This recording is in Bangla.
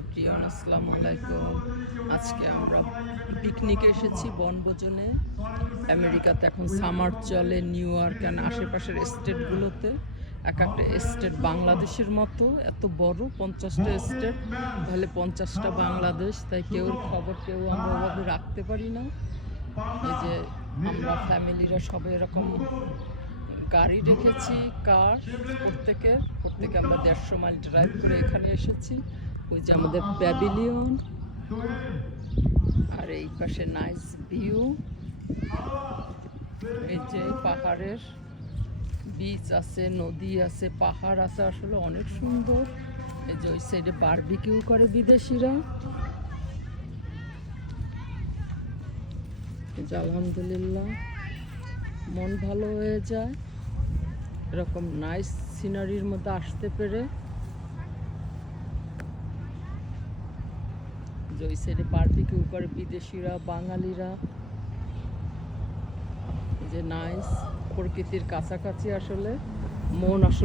এভরিওয়ান, আসসালামু আলাইকুম। আজকে আমরা পিকনিকে এসেছি বনভোজনে। আমেরিকাতে এখন সামার চলে, নিউ ইয়র্ক অ্যান্ড আশেপাশের স্টেটগুলোতে। এক একটা স্টেট বাংলাদেশের মতো এত বড়, 50টা স্টেট, তাহলে 50টা বাংলাদেশ। তাই কেউর খবর কেউ আমরা ওভাবে রাখতে পারি না। এই যে আমরা ফ্যামিলিরা সবাই এরকম গাড়ি রেখেছি, কার প্রত্যেকে আমরা 150 মাইল ড্রাইভ করে এখানে এসেছি। ওই যে আমাদের প্যাভিলিয়ন, আর এই পাশে নাইস ভিউ। এই যে পাহাড়ের বিচ আছে, নদী আছে, পাহাড় আছে, আসলে অনেক সুন্দর। এই যে ওই সাইডে বারবিকিউ করে বিদেশিরা। আলহামদুলিল্লাহ, মন ভালো হয়ে যায় এরকম নাইস সিনারির মধ্যে আসতে পেরে। যে ওই সাইডে বারবিকিউ করে বিদেশিরা, বাঙালিরা। যে নাইস, প্রকৃতির কাছাকাছি আসলে মন আসলে